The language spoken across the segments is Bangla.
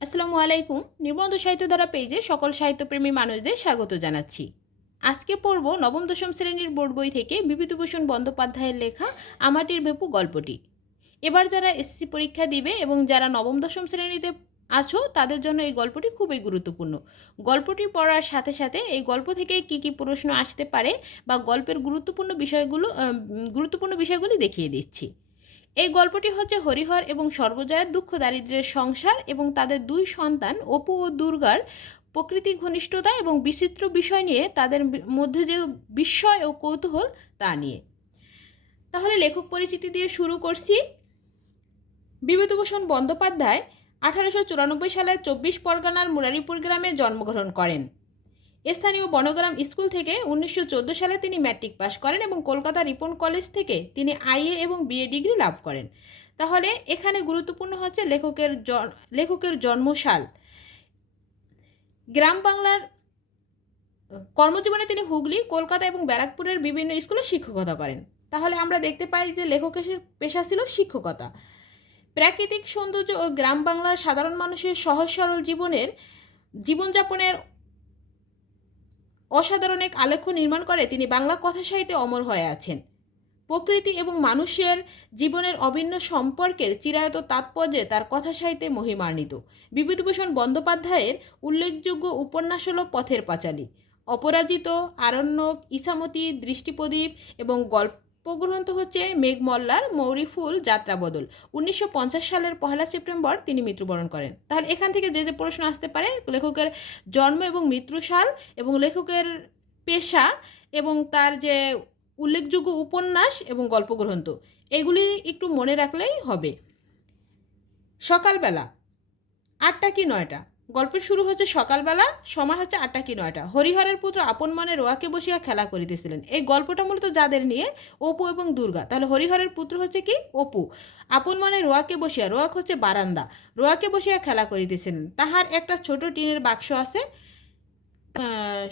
আসসালামু আলাইকুম। নির্বন্ধ সাহিত্যধারা পেজে সকল সাহিত্যপ্রেমী মানুষদের স্বাগত জানাচ্ছি। আজকে পড়ব নবম দশম শ্রেণীর বোর্ড বই থেকে বিভূতিভূষণ বন্দ্যোপাধ্যায়ের লেখা আমাটির ভেপু গল্পটি। এবার যারা এসএসসি পরীক্ষা দিবে এবং যারা নবম দশম শ্রেণীতে আছো তাদের জন্য এই গল্পটি খুবই গুরুত্বপূর্ণ। গল্পটি পড়ার সাথে সাথে এই গল্প থেকে কী কী প্রশ্ন আসতে পারে বা গল্পের গুরুত্বপূর্ণ বিষয়গুলি দেখিয়ে দিচ্ছি। এই গল্পটি হচ্ছে হরিহর এবং সর্বজয়ার দুঃখ দারিদ্র্যের সংসার এবং তাদের দুই সন্তান অপু ও দুর্গার প্রকৃতি ঘনিষ্ঠতা এবং বিচিত্র বিষয় নিয়ে তাদের মধ্যে যে বিস্ময় ও কৌতূহল তা নিয়ে। তাহলে লেখক পরিচিতি দিয়ে শুরু করছি। বিভূতিভূষণ বন্দ্যোপাধ্যায় 1894 সালে 24 পরগনার মুরারিপুর গ্রামে জন্মগ্রহণ করেন। স্থানীয় বনগ্রাম স্কুল থেকে 1914 সালে তিনি ম্যাট্রিক পাস করেন এবং কলকাতা রিপন কলেজ থেকে তিনি আইএ এবং বিএ ডিগ্রি লাভ করেন। তাহলে এখানে গুরুত্বপূর্ণ হচ্ছে লেখকের জন্মসাল। গ্রাম বাংলার কর্মজীবনে তিনি হুগলি, কলকাতা এবং ব্যারাকপুরের বিভিন্ন স্কুলে শিক্ষকতা করেন। তাহলে আমরা দেখতে পাই যে লেখকের পেশা ছিল শিক্ষকতা। প্রাকৃতিক সৌন্দর্য ও গ্রাম বাংলার সাধারণ মানুষের সহজ সরল জীবনযাপনের অসাধারণ এক আলেখ্য নির্মাণ করে তিনি বাংলা কথা সাহিত্যে অমর হয়ে আছেন। প্রকৃতি এবং মানুষের জীবনের অভিন্ন সম্পর্কের চিরায়ত তাৎপর্যে তার কথা সাহিত্যে মহিমান্বিত। বিভূতিভূষণ বন্দ্যোপাধ্যায়ের উল্লেখযোগ্য উপন্যাস হল পথের পাঁচালী, অপরাজিত, আরণ্যক, ইছামতি, দৃষ্টিপ্রদীপ এবং গল্পগ্রন্থ হচ্ছে মেঘমল্লার মৌরিফুল যাত্রাবদল। 1950 সালের 1 সেপ্টেম্বর তিনি মৃত্যুবরণ করেন। তাহলে এখান থেকে যে প্রশ্ন আসতে পারে লেখকের জন্ম এবং মৃত্যু সাল এবং লেখকের পেশা এবং তার যে উল্লেখযোগ্য উপন্যাস এবং গল্পগ্রন্থ এগুলি একটু মনে রাখলেই হবে। সকালবেলা 8টা কি 9টা, গল্পের শুরু হচ্ছে সকালবেলা, সময় হচ্ছে 8টা কি 9টা। হরিহরের পুত্র আপন মনে রোয়াকে বসিয়া খেলা করিতেছিলেন। এই গল্পটা মূলত যাদের নিয়ে, অপু এবং দুর্গা। তাহলে হরিহরের পুত্র হচ্ছে কি অপু, আপন মনে রোয়াকে বসিয়া, রোয়াক হচ্ছে বারান্দা, রোয়াকে বসিয়া খেলা করিতেছিলেন। তাহার একটা ছোট টিনের বাক্স আছে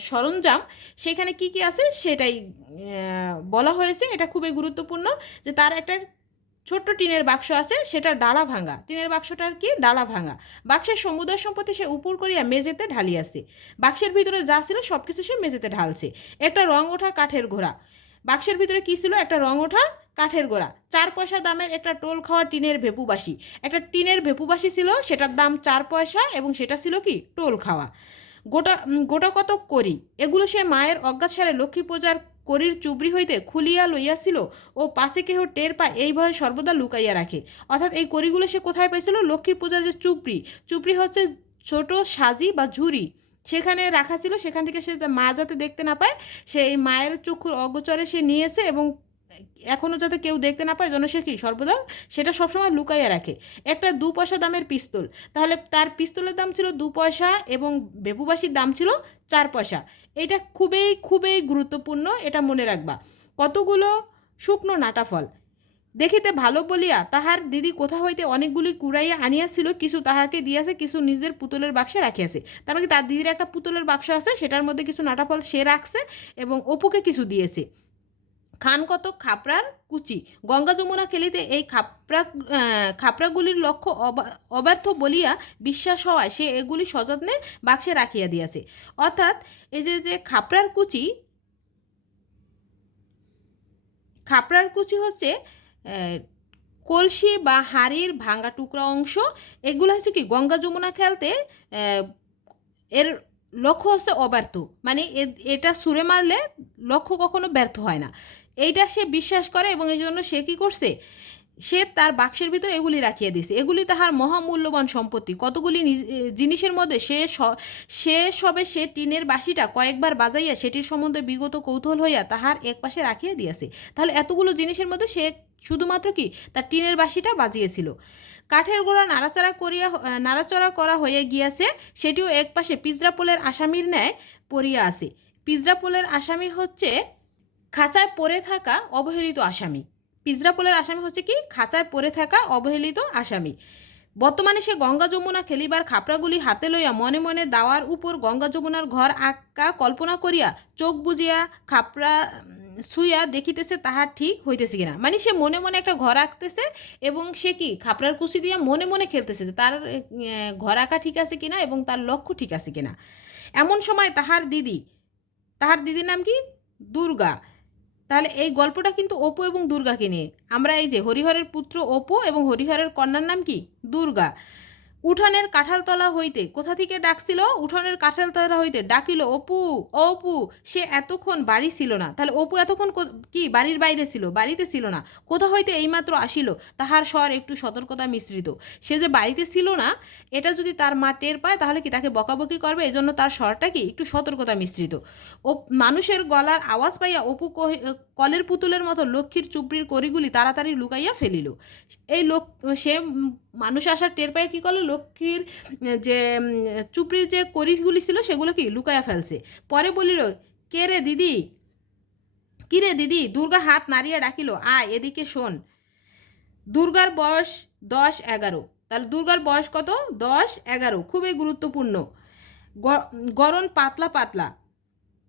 সরঞ্জাম, সেখানে কি কি আছে সেটাই বলা হয়েছে। এটা খুবই গুরুত্বপূর্ণ যে তার একটা ছোট্ট টিনের বাক্স আছে, সেটা ডালা ভাঙা। টিনের বাক্সটার কি ডালা ভাঙা। বাক্সের সমুদয় সম্পত্তি সে উপর করিয়া মেঝেতে ঢালিয়াছে। বাক্সের ভিতরে যা ছিল সব কিছু সে মেঝেতে ঢালছে। একটা রং ওঠা কাঠের ঘোড়া। বাক্সের ভিতরে কি ছিল? একটা রং ওঠা কাঠের গোড়া। 4 পয়সা দামের একটা টোল খাওয়া টিনের ভেপুবাসি। একটা টিনের ভেপুবাসি ছিল, সেটার দাম 4 পয়সা এবং সেটা ছিল কি টোল খাওয়া। গোটা কত করি, এগুলো সে মায়ের অজ্ঞাতসারে লক্ষ্মী পূজার করির চুবড়ি হইতে খুলিয়া লইয়াছিল ও পাশে কেহ টের পায় এই ভয়ে সর্বদা লুকাইয়া রাখে। অর্থাৎ এই করিগুলো সে কোথায় পাইছিল? লক্ষ্মী পূজার যে চুবড়ি হচ্ছে ছোট সাজি বা ঝুড়ি, সেখানে রাখা ছিল। সেখান থেকে সে মা যাতে দেখতে না পায়, সেই মায়ের চক্ষুর অগোচরে সে নিয়েছে এবং এখনও যাতে কেউ দেখতে না পায় জন্য সে কি সর্বদা সেটা সবসময় লুকাইয়া রাখে। একটা 2 পয়সা দামের পিস্তল, তাহলে তার পিস্তলের দাম ছিল 2 পয়সা এবং বেবুবাসির দাম ছিল 4 পয়সা। এটা খুবই খুবই গুরুত্বপূর্ণ, এটা মনে রাখবা। কতগুলো শুকনো নাটা ফল দেখিতে ভালো বলিয়া তাহার দিদি কোথা হইতে অনেকগুলি কুড়াইয়া আনিয়াছিল, কিছু তাহাকে দিয়াছে, কিছু নিজের পুতুলের বাক্সে রাখিয়াছে। তার মানে তার দিদির একটা পুতুলের বাক্স আছে, সেটার মধ্যে কিছু নাটা ফল সে রাখছে এবং অপুকে কিছু দিয়েছে। খান কত খাপড়ার কুচি, গঙ্গা যমুনা খেলিতে এই খাপড়াগুলির লক্ষ্য অব্যর্থ বলিয়া বিশ্বাস হওয়ায় সে এগুলি সযত্নে বাক্সে রাখিয়া দিয়াছে। অর্থাৎ এই যে খাপড়ার কুচি হচ্ছে কলসি বা হাড়ির ভাঙা টুকরা অংশ। এগুলো হচ্ছে কি গঙ্গা যমুনা খেলতে এর লক্ষ্য হচ্ছে অব্যর্থ, মানে এটা ছুঁড়ে মারলে লক্ষ্য কখনো ব্যর্থ হয় না, এইটা সে বিশ্বাস করে এবং এই জন্য সে কী করছে, সে তার বাক্সের ভিতরে এগুলি রাখিয়ে দিছে। এগুলি তাহার মহামূল্যবান সম্পত্তি। কতগুলি জিনিসের মধ্যে সে টিনের বাঁশিটা কয়েকবার বাজাইয়া সেটির সম্বন্ধে বিগত কৌতূহল হইয়া তাহার এক পাশে রাখিয়া দিয়েছে। তাহলে এতগুলো জিনিসের মধ্যে সে শুধুমাত্র কি তার টিনের বাঁশিটা বাজিয়েছিল। কাঠের গোড়া নাড়াচড়া করা হয়ে গিয়াছে, সেটিও এক পাশে পিঁজরাপোলের আসামির ন্যায় পড়িয়া আছে। পিঁজরাপোলের আসামি হচ্ছে খাঁচায় পড়ে থাকা অবহেলিত আসামি। পিঁজরাপোলের আসামি হচ্ছে কি খাঁচায় পড়ে থাকা অবহেলিত আসামি। বর্তমানে সে গঙ্গা যমুনা খেলিবার খাপড়াগুলি হাতে লইয়া মনে মনে দাওয়ার উপর গঙ্গা যমুনার ঘর আঁকা কল্পনা করিয়া চোখ বুজিয়া শুইয়া দেখিতেছে তাহার ঠিক হইতেছে কিনা, মানে সে মনে মনে একটা ঘর আঁকতেছে এবং সে কি খাপড়ার কুচি দিয়ে মনে মনে খেলতেছে যে তার ঘর আঁকা ঠিক আছে কিনা এবং তার লক্ষ্য ঠিক আছে কিনা। এমন সময় তাহার দিদির নাম কি? দুর্গা। তাহলে এই গল্পটা কিন্তু অপু এবং দুর্গাকে নিয়ে। আমরা এই যে হরিহরের পুত্র অপু এবং হরিহরের কন্যার নাম কি? দুর্গা। উঠানের কাঁঠালতলা হইতে কোথা থেকে ডাকছিল? উঠানের কাঁঠালতলা হইতে ডাকিল, অপু অপু। সে এতক্ষণ বাড়ি ছিল না। তাহলে অপু এতক্ষণ কি বাড়ির বাইরে ছিল, বাড়িতে ছিল না। কোথা হইতে এইমাত্র আসিল। তাহার স্বর একটু সতর্কতা মিশ্রিত। সে যে বাড়িতে ছিল না এটা যদি তার মা টের পায় তাহলে কি তাকে বকাবকি করবে, এজন্য তার স্বরটা কি একটু সতর্কতা মিশ্রিত। ও মানুষের গলার আওয়াজ পাইয়া অপু কলের পুতুলের মতো লক্ষ্মীর চুপড়ির কড়িগুলি তাড়াতাড়ি লুকাইয়া ফেলিল। এই লোক সে মানুষ আসার টের পায় কী করলো, লক্ষ্মীর যে চুপড়ির যে কড়িগুলি ছিল সেগুলো কি লুকাইয়া ফেলছে। পরে বলিল, কে রে দিদি, কি রে দিদি? দুর্গা হাত নাড়িয়া ডাকিল, আয় এদিকে শোন। দুর্গার বয়স 10-11। তাহলে দুর্গার বয়স কত? 10-11, খুবই গুরুত্বপূর্ণ। গড়ন পাতলা পাতলা।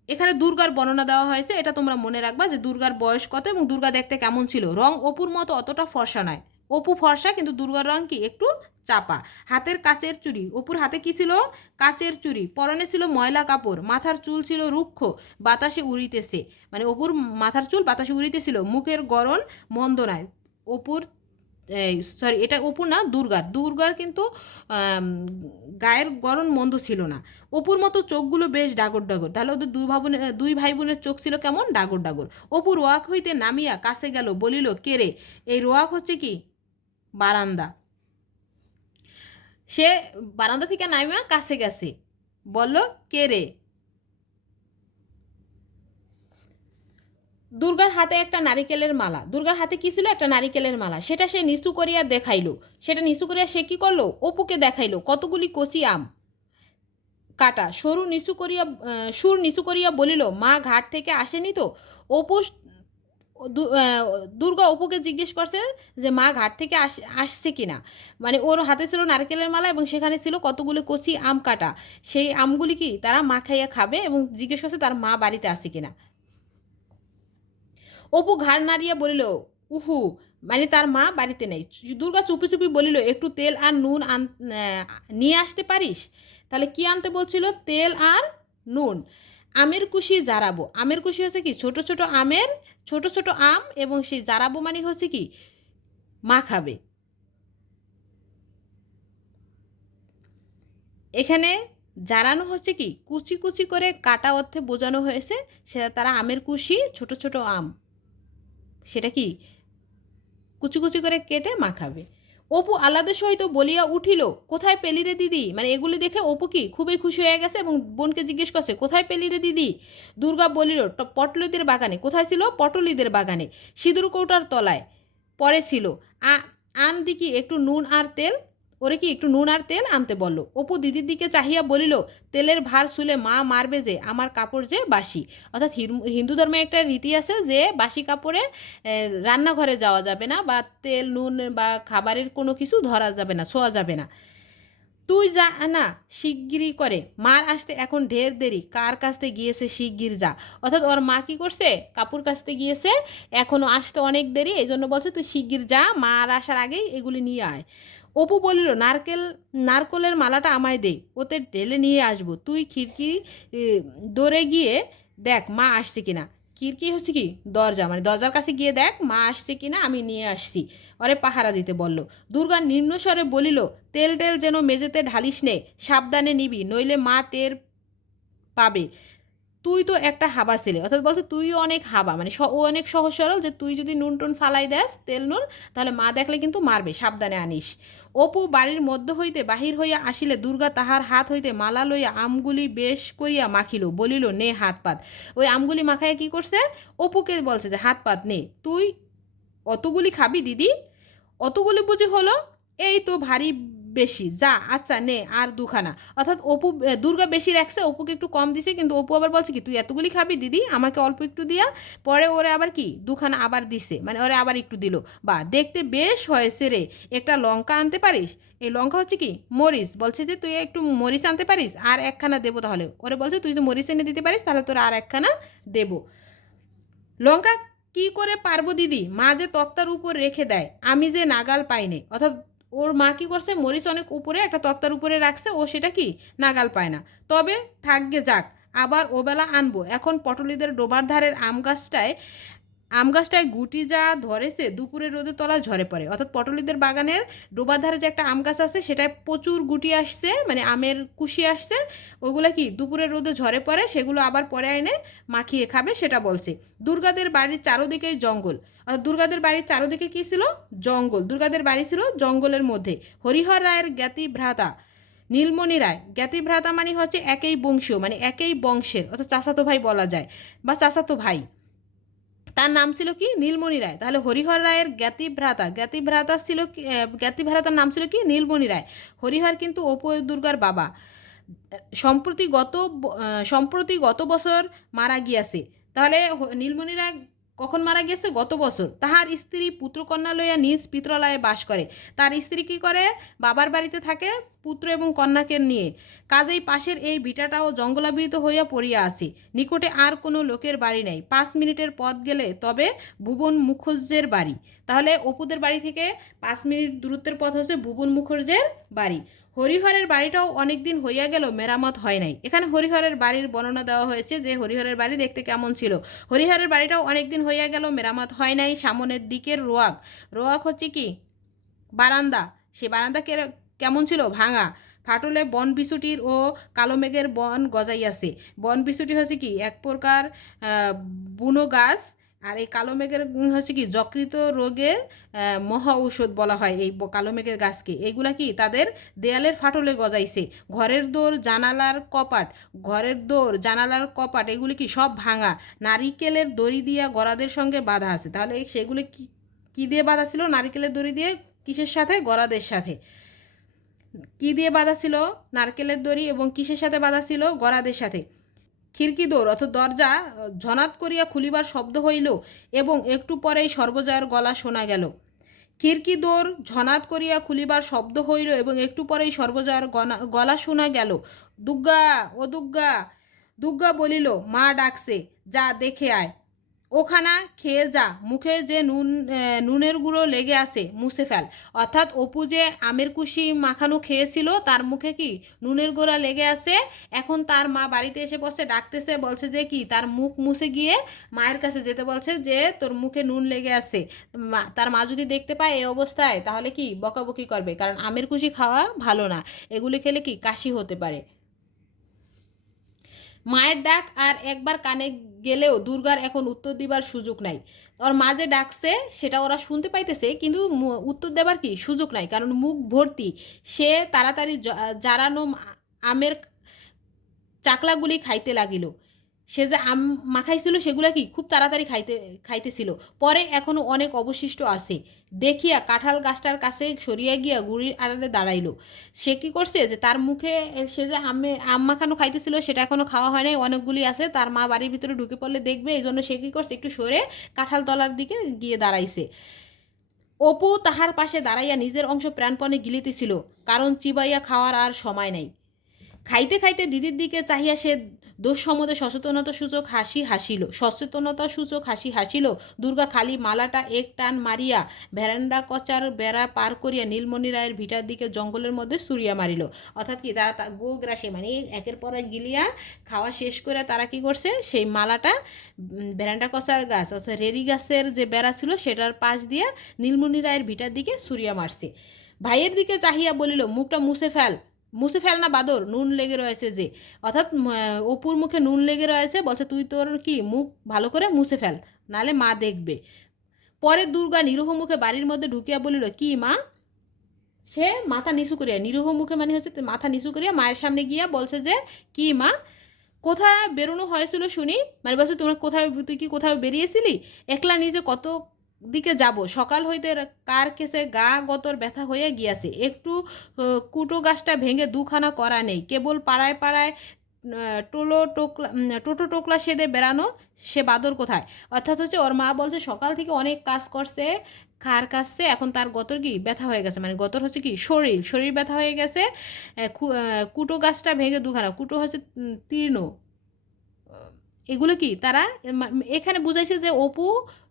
এখানে দুর্গার বর্ণনা দেওয়া হয়েছে, এটা তোমরা মনে রাখবা যে দুর্গার বয়স কত এবং দুর্গা দেখতে কেমন ছিল। রং অপুর মতো অতটা ফর্সা নয়, অপু ফর্সা কিন্তু দুর্গার রং কি একটু চাপা। হাতের কাচের চুড়ি, অপুর হাতে কি ছিল? কাচের চুড়ি। পরনে ছিল ময়লা কাপড়, মাথার চুল ছিল রুক্ষ, বাতাসে উড়িতেছে, মানে অপুর মাথার চুল বাতাসে উড়িতেছিল। মুখের গড়ন মন্দ নয়। অপুর সরি, এটা অপুর না, দুর্গার কিন্তু গায়ের গড়ন মন্দ ছিল না। অপুর মতো চোখগুলো বেশ ডাগর ডাগর। তাহলে ওদের দুই ভাই বোনের চোখ ছিল কেমন? ডাগর ডাগর। অপু রোয়াক হইতে নামিয়া কাছে গেল, বলিল, কে রে? এই রোয়াক হচ্ছে কি বারান্দা। সে বারান্দা থেকে নামিয়া কাছে গেছে, বলল, কে রে? দুর্গার হাতে একটা নারিকেলের মালা। দুর্গার হাতে কি ছিল? একটা নারিকেলের মালা। সেটা সে নিচু করিয়া দেখাইল। সেটা নিচু করিয়া সে কি করলো? অপুকে দেখাইল কতগুলি কচি আম কাটা। সুর নিচু করিয়া বলিল, মা ঘাট থেকে আসেনি তো? অপু দুর্গা অপুকে জিজ্ঞেস করছে যে মা ঘাট থেকে আসছে কিনা। মানে ওর হাতে ছিল নারকেলের মালা এবং সেখানে ছিল কতগুলো কচি আম কাটা। সেই আমগুলি কি তারা মা খাইয়া খাবে এবং জিজ্ঞেস করছে তার মা বাড়িতে আছে কিনা। অপু ঘাড় নাড়িয়া বলিল, উহু, মানে তার মা বাড়িতে নেই। দুর্গা চুপি চুপি বলিল, একটু তেল আর নুন নিয়ে আসতে পারিস? তাহলে কি আনতে বলছিল? তেল আর নুন। আমের কুশি জারাবো। আমের কুশি হচ্ছে কি ছোট ছোট আম এবং সেই জারাবো মানে হচ্ছে কি মা খাবে। এখানে জারানো হচ্ছে কি কুচি কুচি করে কাটা অর্থে বোঝানো হয়েছে। সে তারা আমের কুশি ছোট আম সেটা কি কুচি কুচি করে কেটে মাখাবে। অপু আহ্লাদের সহিত বলিয়া উঠিল, কোথায় পেলি রে দিদি? মানে এগুলি দেখে অপু কি খুবই খুশি হয়ে গেছে এবং বোনকে জিজ্ঞেস করছে, কোথায় পেলি রে দিদি? দুর্গা বলিল, পটলিদের বাগানে। কোথায় ছিল? পটলিদের বাগানে, সিঁদুর কৌটার তলায় পরে ছিল। আন দিকি একটু নুন আর তেল। ওরে কি একটু নুন আর তেল আনতে বলল। অপু দিদির দিকে চাহিয়া বলিল, তেলের ভার শুলে মা মারবে যে, আমার কাপড় যে বাসি। অর্থাৎ হিন্দু ধর্মে একটা রীতি আছে যে বাসি কাপড়ে রান্নাঘরে যাওয়া যাবে না বা তেল নুন বা খাবারের কোনো কিছু ধরা যাবে না, ছোঁয়া যাবে না। তুই যা না শিগগিরই করে, মার আসতে এখন ঢের দেরি, কার কাছতে গিয়েছে শিগগির যা। অর্থাৎ ওর মা কি করছে? কাপুর কাছতে গিয়েছে, এখনও আসতে অনেক দেরি, এই জন্য বলছে তুই শিগগির যা, মার আসার আগেই এগুলি নিয়ে আয়। অপু বলিল, নারকলের মালাটা আমায় দে, ওতে ঢেলে নিয়ে আসবো। তুই খিড়কি দৌড়ে গিয়ে দেখ মা আসছে কিনা। খিড়কি হচ্ছে কি দরজা, মানে দরজার কাছে গিয়ে দেখ মা আসছে কিনা, আমি নিয়ে আসছি। ওরে পাহারা দিতে বলল। দুর্গা নিম্নস্বরে বলিল, তেল টেল যেন মেঝেতে ঢালিস নে, সাবধানে নিবি, নইলে মা টের পাবে। তুই তো একটা হাবা ছেলে। অর্থাৎ বলছে তুইও অনেক হাবা, মানে ও অনেক সহজ সরল, যে তুই যদি নুন টুন ফালাই দেস তেল নুন তাহলে মা দেখলে কিন্তু মারবে, সাবধানে আনিস। অপু বাড়ির মধ্য হইতে বাহির হইয়া আসিলে দুর্গা তাহার হাত হইতে মালা লইয়া আমগুলি বেশ করিয়া মাখিল, বলিল, নে হাত পাত। ওই আমগুলি মাখাইয়া কি করছে? অপুকে বলছে যে হাত পাত নে। তুই অতগুলি খাবি দিদি? অতগুলি বুঝি হলো? এই তো ভারী বেশি, যা আচ্ছা নে আর দুখানা। অর্থাৎ দুর্গা বেশি রাখছে, অপুকে একটু কম দিছে, কিন্তু অপু আবার বলছে কি তুই এতগুলি খাবি দিদি, আমাকে অল্প একটু দিয়া। পরে ওরে আবার কি দুখানা আবার দিছে, মানে ওরে আবার একটু দিল। বা দেখতে বেশ হয়েছে রে, একটা লঙ্কা আনতে পারিস? এই লঙ্কা হচ্ছে কি মরিচ। বলছে যে তুই একটু মরিচ আনতে পারিস, আর একখানা দেবো তাহলে। ওরে বলছে তুই তো মরিচ এনে দিতে পারিস, তাহলে তোর আর একখানা দেবো। লঙ্কা কি করে পারবো দিদি, মা যে তক্তার উপর রেখে দেয়, আমি যে নাগাল পাইনি। অর্থাৎ ওর মা কি করছে, মরিচ অনেক উপরে একটা তক্তার উপরে রাখছে, ও সেটা কি নাগাল পায় না। তবে থাকবে যাক, আবার ওবেলা আনবো। এখন পটলিদের ডোবার ধারের আম গাছটায় গুটি যা ধরেছে দুপুরের রোদে তলায় ঝরে পড়ে। অর্থাৎ পটলিদের বাগানের ডোবার ধারে যে একটা আম গাছ আছে সেটায় প্রচুর গুটি আসছে, মানে আমের কুশি আসছে। ওগুলো কি দুপুরের রোদে ঝরে পড়ে, সেগুলো আবার পরে এনে মাখিয়ে খাবে, সেটা বলছে। দুর্গাদের বাড়ির চারোদিকেই জঙ্গল। অর্থাৎ দুর্গাদের বাড়ির চারোদিকে কী ছিল, জঙ্গল। দুর্গাদের বাড়ি ছিল জঙ্গলের মধ্যে। হরিহর রায়ের জ্ঞাতি ভ্রাতা নীলমণি রায়, জ্ঞাতি ভ্রাতা মানে হচ্ছে একই বংশীয়, মানে একই বংশের, অর্থাৎ চাচাতো ভাই বলা যায় বা চাচাতো ভাই। তার নাম ছিল কি, নীলমণি রায়। তাহলে হরিহর রায়ের জ্ঞাতি ভ্রাতা ছিল কি, জ্ঞাতি ভ্রাতার নাম ছিল কি, নীলমণি রায়। হরিহর কিন্তু অপু দুর্গার বাবা। সম্প্রতি গত বছর মারা গিয়াছে। তাহলে নীলমণি রায় কখন মারা গিয়েছে, গত বছর। তাহার স্ত্রী পুত্রকন্যা লইয়া নিজ পিত্রালয়ে বাস করে। তার স্ত্রী কী করে, বাবার বাড়িতে থাকে পুত্র এবং কন্যাকে নিয়ে। কাজেই পাশের এই ভিটাটাও জঙ্গলাবৃত হইয়া পড়িয়া আছে। নিকটে আর কোনো লোকের বাড়ি নেই। 5 মিনিটের পথ গেলে তবে ভুবন মুখুজ্জের বাড়ি। তাহলে অপুদের বাড়ি থেকে 5 মিনিট দূরত্বের পথ হচ্ছে ভুবন মুখুজ্জের বাড়ি। হরিহরের বাড়িটাও অনেক দিন হইয়া গেল, মেরামত হয় নাই। এখানে হরিহরের বাড়ির বর্ণনা দেওয়া হয়েছে যে হরিহরের বাড়ি দেখতে কেমন ছিল। হরিহরের বাড়িটাও অনেক দিন হইয়া গেল, মেরামত হয় নাই। সামনের দিকের রোয়াক হচ্ছে কি, বারান্দা। সে বারান্দা কেমন ছিল, ভাঙা। ফাটলে বন বিছুটির ও কালো মেঘের বন গজাইয়াছে। বন বিছুটি হচ্ছে কি এক প্রকার বুনো গাছ, আর এই কালো মেঘের হচ্ছে কি যকৃত রোগের মহা ঔষধ বলা হয় এই কালো মেঘের গাছকে। এগুলা কি তাদের দেয়ালের ফাটলে গজাইছে। ঘরের দোর জানালার কপাট এগুলি কি সব ভাঙা। নারিকেলের দড়ি দিয়া গরাদের সঙ্গে বাঁধা আছে। তাহলে সেগুলি কি কি দিয়ে বাঁধা ছিল, নারিকেলের দড়ি দিয়ে। কিসের সাথে, গরাদের সাথে। কি দিয়ে বাঁধা ছিল, নারকেলের দড়ি, এবং কিসের সাথে বাঁধা ছিল, গরাদের সাথে। খিড়কি দৌড় অর্থাৎ দরজা ঝনাত করিয়া খুলিবার শব্দ হইল, এবং একটু পরেই সর্বজয়ার গলা শোনা গেল। খিড়কি দৌড় ঝনাত করিয়া খুলিবার শব্দ হইল এবং একটু পরেই সর্বজয়ার গলা শোনা গেল। দুগ্গা, ও দুগ্গা। দুগ্গা বলিল, মা ডাকছে, যা দেখে আয়। ওখানা খেয়ে যা, মুখে যে নুনের গুঁড়ো লেগে আছে মুছে ফেল। অর্থাৎ অপু যে আমের কুশি মাখানো খেয়েছিল, তার মুখে কি নুনের গোড়া লেগে আছে। এখন তার মা বাড়িতে এসে বসে, ডাকতেছে, বলছে যে কি তার মুখ মুছে গিয়ে মায়ের কাছে যেতে বলছে, যে তোর মুখে নুন লেগে আছে। তার মা যদি দেখতে পায় এই অবস্থায়, তাহলে কি বকাবকি করবে, কারণ আমের কুশি খাওয়া ভালো না, এগুলি খেলে কি কাশি হতে পারে। মায়ের ডাক আর একবার কানে গেলেও দুর্গার এখন উত্তর দিবার সুযোগ নাই। ওর মা যে ডাকছে সেটা ওরা শুনতে পাইতেছে, কিন্তু উত্তর দেবার কি সুযোগ নাই, কারণ মুখ ভর্তি। সে তাড়াতাড়ি জারানো আমের চাকলাগুলি খাইতে লাগিল। সে যে আম মাখাইছিল সেগুলা কি খুব তাড়াতাড়ি খাইতেছিল। পরে এখনো অনেক অবশিষ্ট আছে দেখিয়া কাঁঠাল গাছটার কাছে সরিয়া গিয়া গুড়ির আড়ালে দাঁড়াইল। সে কি করছে, যে তার মুখে সে যে আম মাখানো খাইতেছিল সেটা এখনো খাওয়া হয় নাই, অনেকগুলি আছে। তার মা বাড়ির ভিতরে ঢুকে পড়লে দেখবে, এই জন্য সে কি করছে, একটু সরে কাঁঠাল তলার দিকে গিয়ে দাঁড়াইছে। অপু তাহার পাশে দাঁড়াইয়া নিজের অংশ প্রাণপণে গিলিতেছিল, কারণ চিবাইয়া খাওয়ার আর সময় নাই। খাইতে খাইতে দিদির দিকে চাহিয়া সে দুঃসমদে সচেতনতা সূচক হাসি হাসিল। দুর্গা খালি মালাটা এক টান মারিয়া ভেরান্ডা কচার বেড়া পার করিয়া নীলমণি রায়ের ভিটার দিকে জঙ্গলের মধ্যে ছুরিয়া মারিল। অর্থাৎ কি তারা গোগ্রাসে, মানে একের পর এক গিলিয়া খাওয়া শেষ করে তারা কি করছে, সেই মালাটা ভেরান্ডা কচার গাছ অর্থাৎ রেরি গাছের যে বেড়া ছিল সেটার পাশ দিয়া নীলমণি রায়ের ভিটার দিকে ছুরিয়া মারছে। ভাইয়ের দিকে চাহিয়া বলিল, মুখটা মুছে ফেল না বাদর, নুন লেগে রয়েছে যে। অর্থাৎ অপুর মুখে নুন লেগে রয়েছে, বলছে তুই তোর কি মুখ ভালো করে মুছে ফেল, নালে মা দেখবে। পরে দুর্গা নিরুহ মুখে বাড়ির মধ্যে ঢুকিয়া বলিল, কি মা? সে মাথা নিচু করিয়া, নিরুহ মুখে মানে হচ্ছে মাথা নিচু করিয়া মায়ের সামনে গিয়া বলছে যে, কি মা, কোথায় বেরোনো হয়েছিল শুনি? মানে বলছে তুই কি কোথাও বেরিয়েছিলি? একলা নিজে কত দিকে যাব, সকাল হইতে কার কেসে গা গতর ব্যথা হইয়া গিয়াছে। একটু কুটো গাছটা ভেঙে দুখানা করা নেই, কেবল পাড়ায় পাড়ায় টোটো টোকলা সেদে বেড়ানো, সে বাদর কোথায়? অর্থাৎ হচ্ছে ওর মা বলছে সকাল থেকে অনেক কাজ করছে, খার কাশছে, এখন তার গতর কি ব্যথা হয়ে গেছে, মানে গতর হচ্ছে কি শরীর ব্যথা হয়ে গেছে। কুটো গাছটা ভেঙে দুখানা, কুটো হচ্ছে তীর্ণ, এগুলো কি তারা এখানে বুঝাইছে যে অপু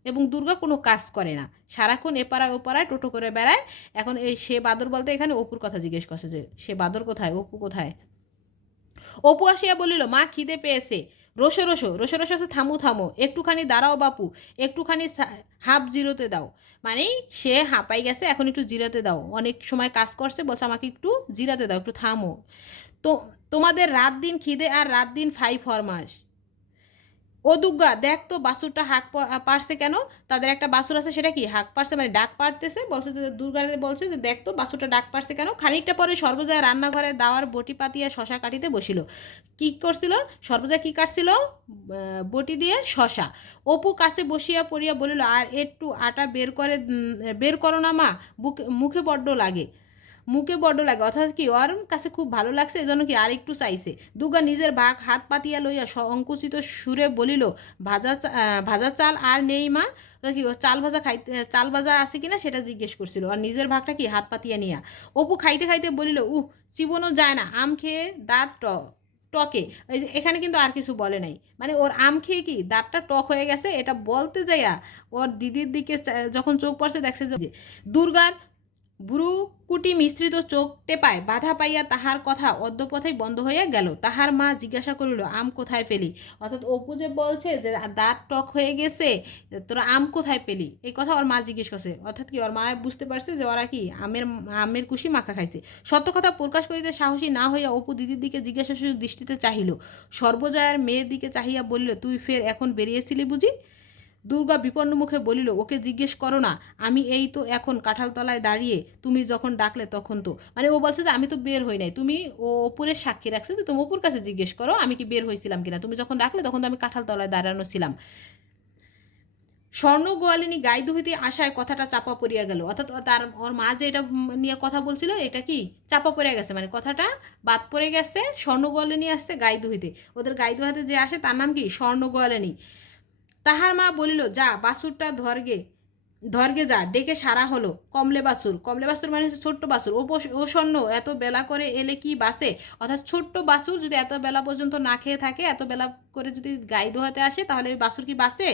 এবং দুর্গা কোনো কাজ করে না, সারাক্ষণ এপাড়ায় ওপাড়ায় টোটো করে বেড়ায়। এখন এই সে বাদর বলতে এখানে অপুর কথা জিজ্ঞেস করছে যে সে বাদর কোথায়, অপু কোথায়। অপু আসিয়া বলিল, মা খিদে পেয়েছে, রসো রসো রসো রসো আছে, থামো থামো, একটুখানি দাঁড়াও বাপু, একটুখানি হাফ জিরোতে দাও। মানে সে হাঁপাই গেছে, এখন একটু জিরাতে দাও, অনেক সময় কাজ করছে, বলছে আমাকে একটু জিরাতে দাও, একটু থামো। তো তোমাদের রাত দিন খিদে আর রাত দিন ফরমাস। ও দুর্গা দেখ তো বাছুরটা হাঁক পারছে কেন, তাদের একটা বাছুর আছে সেটা কি হাঁক পারছে, মানে ডাক পারতেছে, বলছে যে দুর্গা বলছে যে দেখ তো বাছুরটা ডাক পারছে কেন। খানিকটা পরে সর্বজয়া রান্নাঘরে দাওয়ার বটি পাতিয়া শশা কাটিতে বসিল। কি করছিল সর্বজয়া, কি কাটছিল, বটি দিয়ে শশা। অপু কাছে বসিয়া পড়িয়া বলিল, আর একটু আটা বের করো না মা, মুখে বড্ড লাগে, মুখে বড্ড লাগে, অর্থাৎ কি ওর কাছে খুব ভালো লাগছে, এজন্য কি আর একটু চাইছে। দুর্গা নিজের ভাগ হাত পাতিয়া লইয়া সংকুচিত সুরে বলিল, ভাজা চাল আর নেই মা। কি চাল ভাজা খাইতে, চাল ভাজা আছে কিনা সেটা জিজ্ঞেস করছিল, আর নিজের ভাগটা কি হাত পাতিয়া নিয়া। অপু খাইতে খাইতে বলিল, চিবনও যায় না, আম খেয়ে দাঁত টকে। এই যে এখানে কিন্তু আর কিছু বলে নাই, মানে ওর আম খেয়ে কি দাঁতটা টক হয়ে গেছে, এটা বলতে যাইয়া ওর দিদির দিকে যখন চোখ পড়ছে দেখছে যে দুর্গার ভ্রুকুটি মিশ্রিত চোখ টেপায় বাধা পাইয়া তাহার কথা অদ্যপথেই বন্ধ হইয়া গেল। তাহার মা জিজ্ঞাসা করিল, আম কোথায় পেলি, অর্থাৎ অপু যে বলছে যে দাঁত টক হয়ে গেছে, তোরা আম কোথায় পেলি, এই কথা ওর মা জিজ্ঞেস করছে। অর্থাৎ কি ওর মা বুঝতে পারছে যে ওরা কি আমের কুশি মাখা খাইছে। সত্য কথা প্রকাশ করিতে সাহসী না হইয়া অপু দিদির দিকে জিজ্ঞাসাসূচক দৃষ্টিতে চাহিল। সর্বজয়ার মেয়ের দিকে চাহিয়া বলিল, তুই ফের এখন বেরিয়েছিলি বুঝি। দুর্গা বিপন্ন মুখে বলিল, ওকে জিজ্ঞেস করো না, আমি এই তো এখন কাঁঠালতলায় দাঁড়িয়ে, তুমি যখন ডাকলে তখন তো, মানে ও বলছে যে আমি তো বের হই নাই, তুমি ও অপুরের সাক্ষী রাখছে যে তুমি অপুর কাছে জিজ্ঞেস করো আমি কি বের হয়েছিলাম কিনা, তুমি যখন ডাকলে তখন তো আমি কাঁঠালতলায় দাঁড়ানো ছিলাম। স্বর্ণ গোয়ালিনী গাইদু হইতে আশায় কথাটা চাপা পড়িয়া গেল, অর্থাৎ তার ওর মা যে এটা নিয়ে কথা বলছিল এটা কি চাপা পড়ে গেছে, মানে কথাটা বাদ পড়ে গেছে। স্বর্ণ গোয়ালিনী আসছে গাইদু হইতে, ওদের গাইদু হাতে যে আসে তার নাম কি স্বর্ণ গোয়ালিনী। তাহার মা বলিল, যা বাছুরটা ধরগে যা, ডেকে সারা হলো। কমলে বাছুর মানে হচ্ছে ছোট্ট বাছুর। ও স্বর্ণ এত বেলা করে এলে কি বাসে, অর্থাৎ ছোট্ট বাছুর যদি এত বেলা পর্যন্ত না খেয়ে থাকে, এত বেলা করে যদি গাই দোহাতে আসে, তাহলে ওই বাছুর কি বাসে,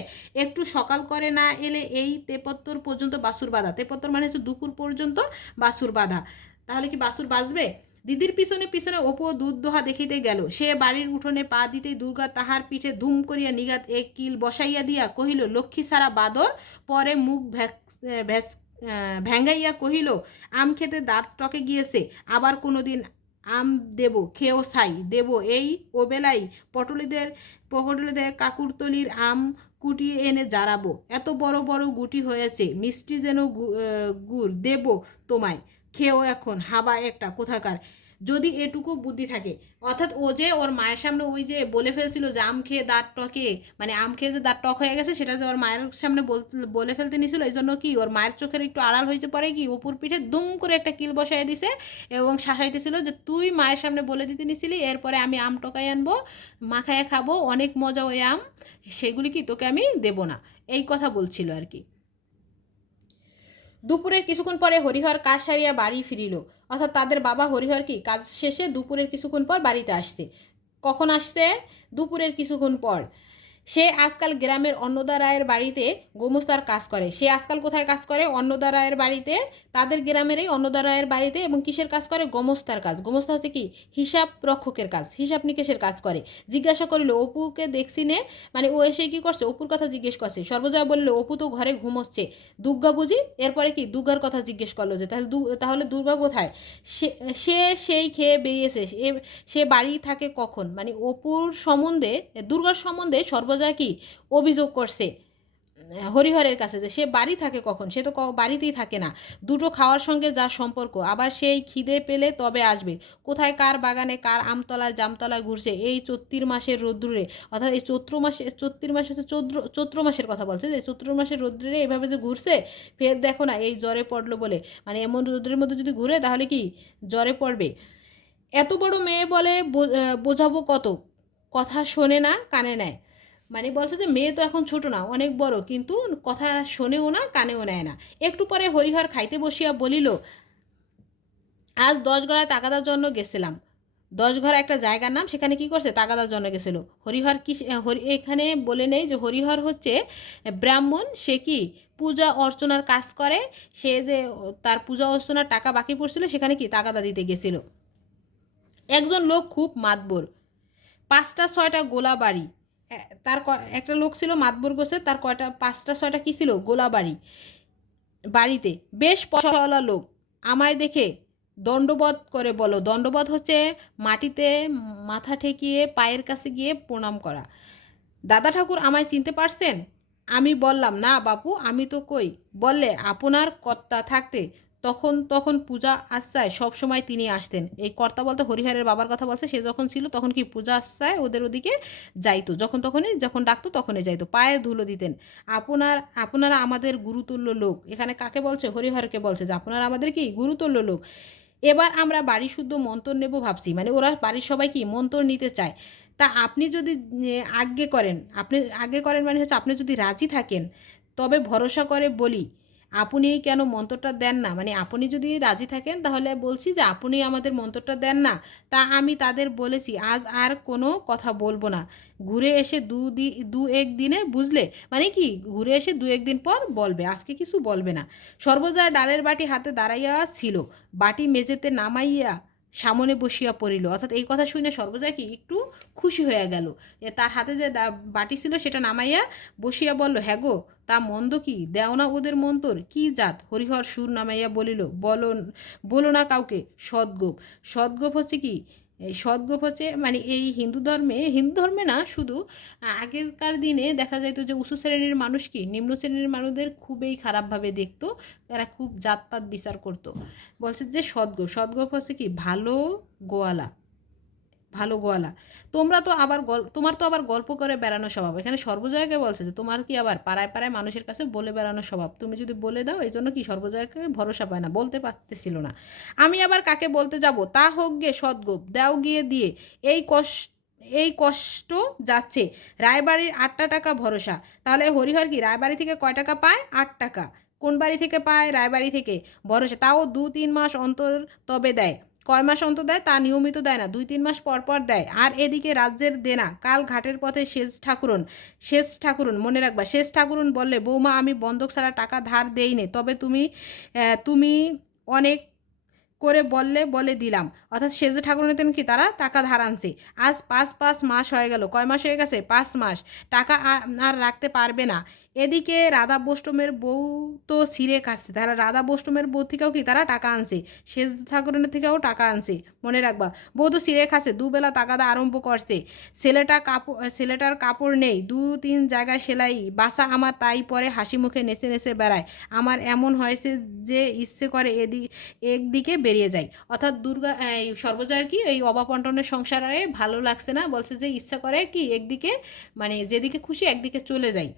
একটু সকাল করে না এলে এই তেপত্তর পর্যন্ত বাছুর বাঁধা, তেপত্তর মানে হচ্ছে দুপুর পর্যন্ত বাছুর বাঁধা, তাহলে কি বাছুর বাঁচবে। দিদির পিছনে পিছনে অপু দুধ দোহা দেখিতে গেল। সে বাড়ির উঠোনে পা দিতেই দুর্গা তাহার পিঠে ধুম করিয়া নিগাত এক কিল বসাইয়া দিয়া কহিল, লক্ষ্মী সারা বাদর। পরে মুখ ভ্যাঙ্গাইয়া কহিল, আম খেতে দাঁত টকে গিয়েছে, আবার কোনোদিন আম দেব, খেয়েও ছাই দেব, এই ওবেলাই পটলিদের কাকুরতলির আম কুটিয়ে এনে জারাবো, এত বড় বড় গুটি হয়েছে, মিষ্টি যেন গুড় দেব তোমায়, খেয়েও এখন, হাবা একটা কোথাকার, যদি এটুকু বুদ্ধি থাকে। অর্থাৎ ও যে ওর মায়ের সামনে ওই যে বলে ফেলছিল যে আম খেয়ে দাঁত টকে, মানে আম খেয়ে যে দাঁত টক হয়ে গেছে, সেটা যে ওর মায়ের সামনে বলে ফেলতে নিছিল, এই জন্য কি ওর মায়ের চোখের একটু আড়াল হয়েছে, পরে কি অপুর পিঠে দুম করে একটা কিল বসাই দিছে এবং শাসাইতেছিল যে তুই মায়ের সামনে বলে দিতে নিছিলি, এরপরে আমি আম টকাই আনবো, মাখায় খাবো, অনেক মজা ওই আম, সেগুলি কি তোকে আমি দেবো না, এই কথা বলছিল আর কি। দুপুরের কিছুক্ষণ পরে হরিহর কাজ সারিয়া বাড়ি ফিরিল, অর্থাৎ তাদের বাবা হরিহর কি কাজ শেষে দুপুরের কিছুক্ষণ পর বাড়িতে আসছে। কখন আসছে, দুপুরের কিছুক্ষণ পর। সে আজকাল গ্রামের অন্নদা রায়ের বাড়িতে গোমস্তার কাজ করে। সে আজকাল কোথায় কাজ করে, অন্নদা রায়ের বাড়িতে, তাদের গ্রামের এই অন্নদা রায়ের বাড়িতে। এবং কিসের কাজ করে, গোমস্তার কাজ। গোমস্তা হচ্ছে কি হিসাব রক্ষকের কাজ, হিসাব নিকেশের কাজ করে। জিজ্ঞাসা করিল, অপুকে দেখছি নে, মানে ও এসে কি করছে, অপুর কথা জিজ্ঞেস করছে। সর্বজয়া বলল, অপু তো ঘরে ঘুমোচ্ছে, দুর্গা বুঝি। এরপরে কি দুর্গার কথা জিজ্ঞেস করলো যে তাহলে দুর্গা কোথায়, সে সেই খেয়ে বেরিয়েছে, সে বাড়ি থাকে কখন, মানে অপুর সম্বন্ধে, দুর্গার সম্বন্ধে সর্বজয়া কি অভিযোগ করছে হরিহরের কাছে যে সে বাড়ি থাকে কখন, সে তো বাড়িতেই থাকে না, দুটো খাওয়ার সঙ্গে যা সম্পর্ক, আবার সেই খিদে পেলে তবে আসবে, কোথায় কার বাগানে কার আমতলায় জামতলায় ঘুরছে এই চৈত্র মাসের রৌদ্রে, অর্থাৎ এই চৈত্র মাস হচ্ছে চৈত্র মাসের কথা বলছে, যে চৈত্র মাসের রৌদ্রে এভাবে যে ঘুরছে, ফের দেখো না এই জ্বরে পড়লো বলে, মানে এমন রৌদ্রের মধ্যে যদি ঘুরে তাহলে কি জ্বরে পড়বে। এত বড় মেয়ে বলে বোঝাবো কত, কথা শোনে না কানে নেয়, মানে বলছে যে মেয়ে তো এখন ছোট না, অনেক বড়, কিন্তু কথা শোনেও না কানেও নেয় না। একটু পরে হরিহর খাইতে বসিয়া বলিল, আজ 10 গড়ায় তাকাদার জন্য গেছিলাম, 10 ঘর একটা জায়গার নাম, সেখানে কি করছে তাগাদার জন্য গেছিল। হরিহর কি এখানে বলে নেই যে হরিহর হচ্ছে ব্রাহ্মণ, সে কি পূজা অর্চনার কাজ করে, সে যে তার পূজা অর্চনার টাকা বাকি পড়ছিল সেখানে কি তাগাদা দিতে গেছিল। একজন লোক খুব মাতবর, 5টা 6টা গোলা বাড়ি, তার একটা লোক ছিল মাতবর গোছের, তার কয়টা 5টা 6টা কি ছিল গোলা বাড়ি, বাড়িতে বেশ পয়সাওয়ালা লোক, আমায় দেখে দণ্ডবধ করে বলো, দণ্ডবধ হচ্ছে মাটিতে মাথা ঠেকিয়ে পায়ের কাছে গিয়ে প্রণাম করা। দাদা ঠাকুর আমায় চিনতে পারছেন? আমি বললাম না বাপু, আমি তো কই। বললে আপনার কর্তা থাকতে তখন তখন পূজা আশ্রায় সবসময় তিনি আসতেন। এই কর্তা বলতে হরিহরের বাবার কথা বলছে, সে যখন ছিল তখন কি পূজা আশ্রায় ওদের ওদিকে যাইতো, যখন তখনই যখন ডাকতো তখনই যাইতো, পায়ে ধুলো দিতেন। আপনারা আমাদের গুরুতুল্য লোক। এখানে কাকে বলছে? হরিহরকে বলছে যে আপনারা আমাদের কি গুরুতুল্য লোক। এবার আমরা বাড়ি শুদ্ধ মন্তর নেব ভাবছি, মানে ওরা বাড়ির সবাই কি মন্তর নিতে চায়। তা আপনি যদি আজ্ঞে করেন, আপনি আজ্ঞে করেন মানে হচ্ছে আপনি যদি রাজি থাকেন, তবে ভরসা করে বলি আপনি কেন মন্ত্রটা দেন না, মানে আপনি যদি রাজি থাকেন তাহলে বলছি যে আপনি আমাদের মন্ত্রটা দেন না। তা আমি তাদের বলেছি আজ আর কোনো কথা বলবো না, ঘুরে এসে দু এক দিনে বুঝলে, মানে কি ঘুরে এসে 2-1 দিন পর বলবে, আজকে কিছু বলবে না। সর্বজয়া ডালের বাটি হাতে দাঁড়াইয়া ছিল, বাটি মেঝেতে নামাইয়া সামনে বসিয়া পড়িল। অর্থাৎ এই কথা শুনে সর্বজয়া কি একটু খুশি হয়ে গেল, তার হাতে যে বাটি ছিল সেটা নামাইয়া বসিয়া বলল, হ্যাঁ গো, তা মন্দ কি, দেও না ওদের মন্তর, কি জাত? হরিহর সুর নামাইয়া বলিল, বলো না কাউকে। সদ্গোপ, সদ্গোপ হচ্ছে কি, এই সদ্গোপ হচ্ছে মানে এই হিন্দু ধর্মে না শুধু, আগেরকার দিনে দেখা যাইতো যে উঁচু শ্রেণীর মানুষ কি নিম্ন শ্রেণীর মানুষদের খুবই খারাপভাবে দেখতো, এরা খুব জাতপাত বিচার করতো। বলছে যে সদ্গোপ হচ্ছে কি ভালো গোয়ালা, ভালো গোয়ালা। তোমার তো আবার গল্প করে বেড়ানো স্বভাব। এখানে সর্বজয়াকে বলছে যে তোমার কি আবার পাড়ায় পাড়ায় মানুষের কাছে বলে বেড়ানো স্বভাব, তুমি যদি বলে দাও, এই জন্য কি সর্বজয়াকে ভরসা পায় না, বলতে পারতেছিল না। আমি আবার কাকে বলতে যাব, তা হোক গে সদ্গোপ, দাও গিয়ে দিয়ে, এই কষ্ট এই কষ্ট যাচ্ছে। রায়বাড়ির 8টা টাকা ভরসা। তাহলে হরিহর কি রায়বাড়ি থেকে কয় টাকা পায়? 8 টাকা। কোন বাড়ি থেকে পায়? রায়বাড়ি থেকে। ভরসা তাও 2-3 মাস অন্তর তবে দেয়। কয় মাস অন্তর দেয়? তা নিয়মিত দেয় না, 2-3 মাস পর পর দেয়। আর এদিকে রাজ্যের দেনা, কাল ঘাটের পথে শেষ ঠাকুরন মনে রাখবা, শেষ ঠাকুরন বললে, বৌমা আমি বন্ধক ছাড়া টাকা ধার দেই নে, তবে তুমি অনেক করে বলে দিলাম। অর্থাৎ সেজে ঠাকুরনেতেন কি তারা টাকা ধার আনছে। আজ 5 মাস হয়ে গেল। কয় মাস হয়ে গেছে? 5 মাস। টাকা আর রাখতে পারবে না। এদিকে রাধা বষ্টমের বউ তো ছিঁড়ে খাচ্ছে, তারা রাধা বষ্টমের বউ থেকেও কি তারা টাকা আনছে, সেজ ঠাকুরের থেকেও টাকা আনছে, মনে রাখবা। বউ তো ছিঁড়ে খাচ্ছে, দুবেলা তাগাদা আরম্ভ করছে। ছেলেটার কাপড় নেই, 2-3 জায়গায় সেলাই, বাসা আমার তাই পরে হাসি মুখে নেচে নেচে বেড়ায়। আমার এমন হয়েছে যে ইচ্ছে করে একদিকে বেরিয়ে যায়। অর্থাৎ এই সর্বজয়ার কি এই অভাবন্টনের সংসারে ভালো লাগছে না, বলছে যে ইচ্ছা করে কি একদিকে, মানে যেদিকে খুশি একদিকে চলে যায়।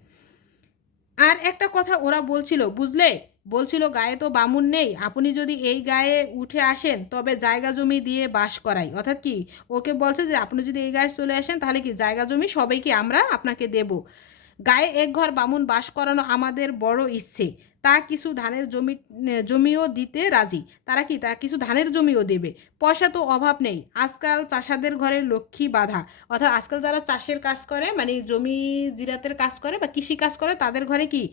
আর একটা কথা ওরা বলছিল বুঝলে, বলছিল গায়ে তো বামুন নেই, আপনি যদি এই গায়ে উঠে আসেন তবে জায়গা জমি দিয়ে বাস করাই। অর্থাৎ কি ওকে বলছে যে আপনি যদি এই গায়ে চলে আসেন তাহলে কি জায়গা জমি সবাইকে আমরা আপনাকে দেব। গায়ে এক ঘর বামুন বাস করানো আমাদের বড় ইচ্ছে। তা কিছু ধানের জমিও দিতে রাজি। তারা কি তা কিছু ধানের জমিও দেবে। পয়সা তো অভাব নেই, আজকাল চাষাদের ঘরে লক্ষ্মী বাঁধা। অর্থাৎ আজকাল যারা চাষের কাজ করে, মানে জমি জিরাতের কাজ করে বা কৃষি কাজ করে, তাদের ঘরে কি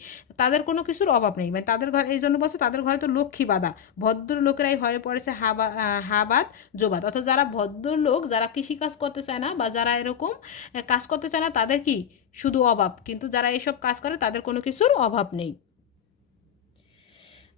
তাদের কোনো কিছুর অভাব নেই, মানে তাদের ঘরে এই জন্য বলছে তাদের ঘরে তো লক্ষ্মী বাঁধা। ভদ্র লোকেরাই হয়ে পড়েছে হাবাদ জোবাদ। অর্থাৎ যারা ভদ্র লোক, যারা কৃষি কাজ করতে চায় না বা যারা এরকম কাজ করতে চায় না, তাদের কি শুধু অভাব, কিন্তু যারা এইসব কাজ করে তাদের কোনো কিছুর অভাব নেই।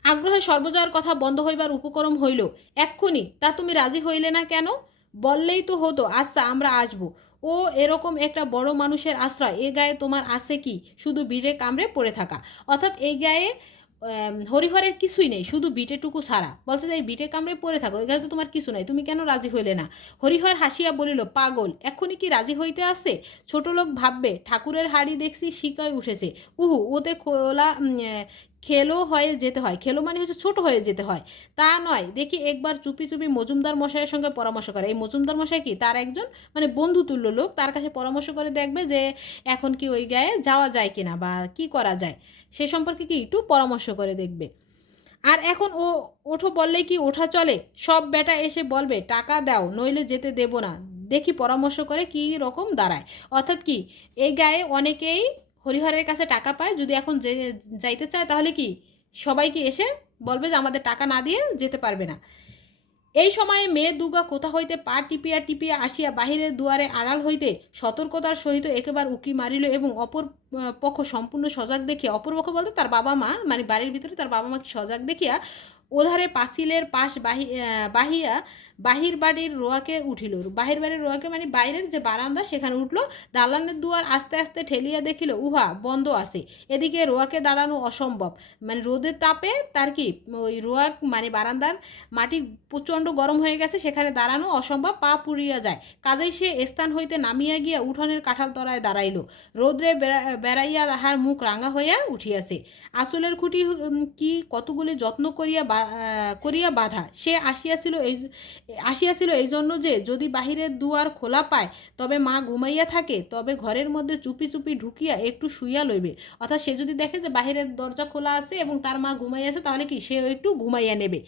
আগ্রহে সর্বজয়ার কথা বন্ধ হইবার উপক্রম হইল এক্ষুনি। তা তুমি রাজি হইলে না কেন? বললেই তো হতো, আচ্ছা আমরা আসবো। ও এরকম একটা বড় মানুষের আশ্রয়, এ গায়ে তোমার আছে কি? শুধু বিড়ে কামড়ে পড়ে থাকা। অর্থাৎ এই গায়ে হরিহরের কিছুই নেই, শুধু বিটেটুকু ছাড়া। বলছে যে এই বিটে কামড়ে পড়ে থাকো, এই গায়ে তো তোমার কিছু নাই, তুমি কেন রাজি হইলে না? হরিহর হাসিয়া বলিল, পাগল, এক্ষুনি কি রাজি হইতে আসে? ছোট লোক ভাববে ঠাকুরের হাড়ি দেখছি শিকায় উঠেছে। ওতে খোলা খেলো হয়ে যেতে হয়, খেলো মানে হচ্ছে ছোট হয়ে যেতে হয়, তা নয়। দেখি একবার চুপি চুপি মজুমদার মশাইয়ের সঙ্গে পরামর্শ করে। এই মজুমদার মশাই কি তার একজন মানে বন্ধুতুল্য লোক, তার কাছে পরামর্শ করে দেখবে যে এখন কি ওই গায়ে যাওয়া যায় কিনা বা কি করা যায়, সে সম্পর্কে কি একটু পরামর্শ করে দেখবে। আর এখন ও ওঠো বললেই কি ওঠা চলে? সব বেটা এসে বলবে টাকা দাও নইলে যেতে দেব না, দেখি পরামর্শ করে কি রকম দাঁড়ায়। অর্থাৎ কি, এই গায়ে অনেকেই হরিহরের কাছে টাকা পায়, যদি এখন যে যাইতে চায় তাহলে কি সবাইকে এসে বলবে যে আমাদের টাকা না দিয়ে যেতে পারবে না। এই সময়ে মেয়ে দুর্গা কোথা হইতে পা টিপিয়া টিপিয়া আসিয়া বাহিরের দুয়ারে আড়াল হইতে সতর্কতার সহিত একেবার উকি মারিল, এবং অপর পক্ষ সম্পূর্ণ সজাগ দেখিয়া, অপর পক্ষ বলতে তার বাবা মা, মানে বাড়ির ভিতরে তার বাবা মাকে সজাগ দেখিয়া ওধারে পাঁচিলের পাশ বাহিয়া বাহির বাড়ির রোয়াকে উঠিল। বাহির বাড়ির রোয়াকে মানে বাইরের যে বারান্দা সেখানে উঠল। দালানের দুয়ার আস্তে আস্তে ঠেলিয়া দেখিল উহা বন্ধ আছে। এদিকে রোয়াকে দাঁড়ানো অসম্ভব, মানে রোদের তাপে তার কি ওই রোয়া মানে বারান্দার মাটি প্রচণ্ড গরম হয়ে গেছে, সেখানে দাঁড়ানো অসম্ভব, পা পুড়িয়া যায়। কাজেই সে স্থান হইতে নামিয়া গিয়া উঠোনের কাঁঠাল তলায় দাঁড়াইল। রোদ্রে বেড়াইয়া তাহার মুখ রাঙা হইয়া উঠিয়াছে। আসলের খুঁটি কি কতগুলি যত্ন করিয়া বাঁধা। সে আসিয়াছিল এই জন্য যে যদি বাহিরের দুয়ার খোলা পায় তবে মা ঘুমাইয়া থাকে, তবে ঘরের মধ্যে চুপি চুপি ঢুকিয়া একটু শুইয়া লইবে। অর্থাৎ সে যদি দেখে যে বাহিরের দরজা খোলা আছে এবং তার মা ঘুমাইয়া আছে, তাহলে কি সে একটু ঘুমাইয়া নেবে।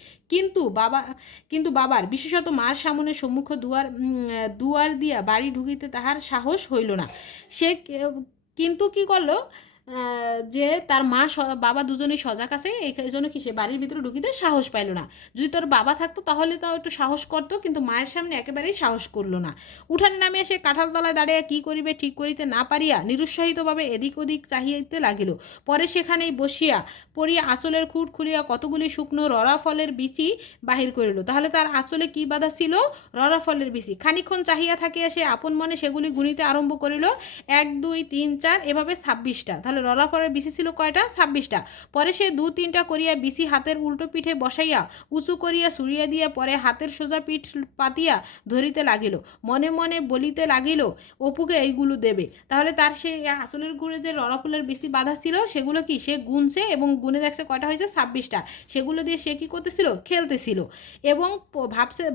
কিন্তু বাবার, বিশেষত মার সামনে সম্মুখ দুয়ার দিয়া বাড়ি ঢুকিতে তাহার সাহস হইল না। সে কিন্তু কি করলো, যে তার মা বাবা দুজনেই সজাগ আছে, এই জন্য কি সে বাড়ির ভিতরে ঢুকিতে সাহস পাইল না। যদি তোর বাবা থাকতো তাহলে তাও একটু সাহস করতো, কিন্তু মায়ের সামনে একেবারেই সাহস করলো না। উঠানে নামিয়া সে কাঁঠাল তলায় দাঁড়িয়ে কী করিবে ঠিক করিতে না পারিয়া নিরুৎসাহিতভাবে এদিক ওদিক চাহিতে লাগিল। পরে সেখানেই বসিয়া পড়িয়া আসলের খুঁট খুলিয়া কতগুলি শুকনো ররা ফলের বিচি বাহির করিল। তাহলে তার আসলে কি বাধা ছিল? ররা ফলের বিচি। খানিক্ষণ চাহিয়া থাকিয়া সে আপন মনে সেগুলি গুনিতে আরম্ভ করিল। 1 2 3 4 এভাবে 26টা। তাহলে রলা ফলের বিচি ছিল কয়টা? 26টা। পরে সে 2-3টা করিয়া বিচি হাতের উল্টো পিঠে বসাইয়া উঁচু করিয়া ছুড়িয়া দিয়া পরে হাতের সোজা পিঠ পাতিয়া ধরিতে লাগিল। মনে মনে বলিতে লাগিল অপুকে এইগুলো দেবে। তাহলে তার সে আসলের ঘুরে যে রলা ফুলের বিচি বাঁধা ছিল সেগুলো কি সে গুনছে, এবং গুনে দেখছে কয়টা হয়েছে? 26টা। সেগুলো দিয়ে সে কি করতেছিল? খেলতেছিল, এবং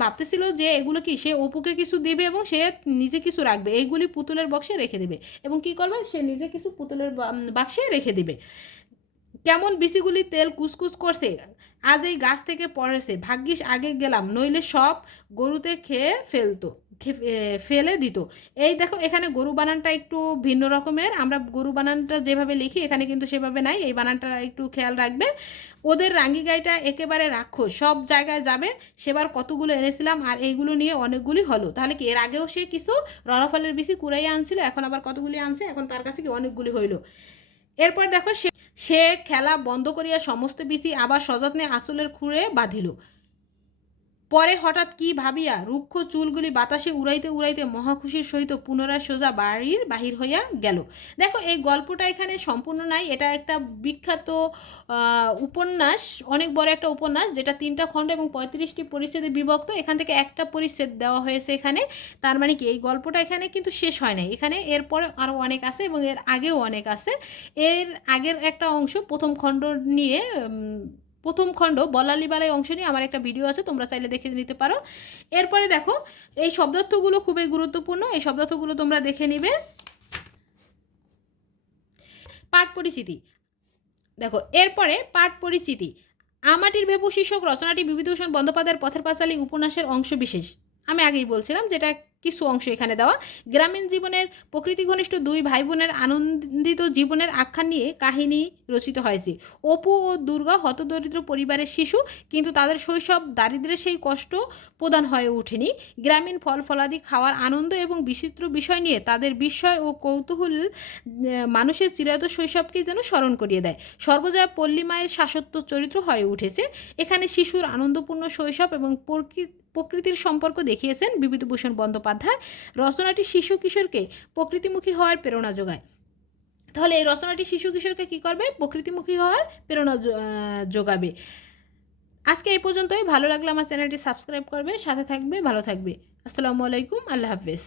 ভাবতেছিল যে এগুলো কি সে অপুকে কিছু দেবে এবং সে নিজে কিছু রাখবে, এইগুলি পুতুলের বক্সে রেখে দেবে। এবং কি করবে? সে নিজে কিছু পুতুলের বাক্সে রেখে দিবে। কেমন বিচিগুলি তেল কুসকুস করছে, আজ এই গাছ থেকে পড়েছে, ভাগ্যিস আগে গেলাম, নইলে সব গরুতে ফেলে দিত। এই দেখো, এখানে গরু বানানটা একটু ভিন্ন রকমের। আমরা গরু বানানটা যেভাবে লিখি এখানে কিন্তু সেভাবে নাই, এই বানানটা একটু খেয়াল রাখবে। ওদের রাঙ্গি গাইটা একেবারে রাক্ষস, সব জায়গায় যাবে। সেবার কতগুলো এনেছিলাম আর এইগুলো নিয়ে অনেকগুলি হলো। তাহলে কি এর আগেও সে কিছু ররাফলের বিচি কুড়াইয়া আনছিল, এখন আবার কতগুলি আনছে, এখন তার কাছে কি অনেকগুলি হইল। এরপর দেখো, সে খেলা বন্ধ করিয়া সমস্ত বিচি আবার সযত্নে আসলের খুঁড়ে বাঁধিল। পরে হঠাৎ কি ভাবিয়া রুক্ষ চুলগুলি বাতাসে উড়াইতে উড়াইতে মহাখুশির সহিত পুনরায় সোজা বাড়ির বাহির হইয়া গেল। দেখো, এই গল্পটা এখানে সম্পূর্ণ নাই। এটা একটা বিখ্যাত উপন্যাস, অনেক বড় একটা উপন্যাস, যেটা 3টা খণ্ড এবং 35টি পরিচ্ছেদে বিভক্ত। এখান থেকে একটা পরিচ্ছেদ দেওয়া হয়েছে এখানে। তার মানে কি এই গল্পটা এখানে কিন্তু শেষ হয় নাই, এখানে এরপরে আরও অনেক আছে এবং এর আগেও অনেক আছে। এর আগের একটা অংশ প্রথম খণ্ড নিয়ে, প্রথম খণ্ড বলালিবালাই অংশ নিয়ে আমার একটা ভিডিও আছে, তোমরা চাইলে দেখে নিতে পারো। এরপরে দেখো, এই শব্দার্থগুলো খুবই গুরুত্বপূর্ণ, এই শব্দার্থগুলো তোমরা দেখে নিবে। পাঠ পরিচিতি দেখো, এরপরে পাঠ পরিচিতি। আমাটির ভেপু শীর্ষক রচনাটি বিভূতিভূষণ বন্দ্যোপাধ্যায়ের পথের পাঁচালী উপন্যাসের অংশ বিশেষ। আমি আগেই বলছিলাম যেটা কিছু অংশ এখানে দেওয়া। গ্রামীণ জীবনের প্রকৃতি ঘনিষ্ঠ 2 ভাই বোনের আনন্দিত জীবনের আখ্যান নিয়ে কাহিনী রচিত হয়েছে। অপু ও দুর্গা হতদরিদ্র পরিবারের শিশু, কিন্তু তাদের শৈশব দারিদ্র্যের সেই কষ্ট প্রদান হয়ে ওঠেনি। গ্রামীণ ফল ফলাদি খাওয়ার আনন্দ এবং বিচিত্র বিষয় নিয়ে তাদের বিস্ময় ও কৌতূহল মানুষের চিরায়ত শৈশবকে যেন স্মরণ করিয়ে দেয়। সর্বজয়া পল্লী মায়ের শাশ্বত চরিত্র হয়ে উঠেছে। এখানে শিশুর আনন্দপূর্ণ শৈশব এবং প্রকৃতির সম্পর্ক দেখিয়েছেন বিভূতিভূষণ বন্দ্যোপাধ্যায়। রচনাটি শিশু কিশোরকে প্রকৃতিমুখী হওয়ার প্রেরণা যোগায়। তাহলে এই রচনাটি শিশু কিশোরকে কী করবে? প্রকৃতিমুখী হওয়ার প্রেরণা যোগাবে। আজকে এই পর্যন্তই। ভালো লাগলে আমার চ্যানেলটি সাবস্ক্রাইব করবে, সাথে থাকবে, ভালো থাকবে। আসসালামু আলাইকুম, আল্লাহ হাফেজ।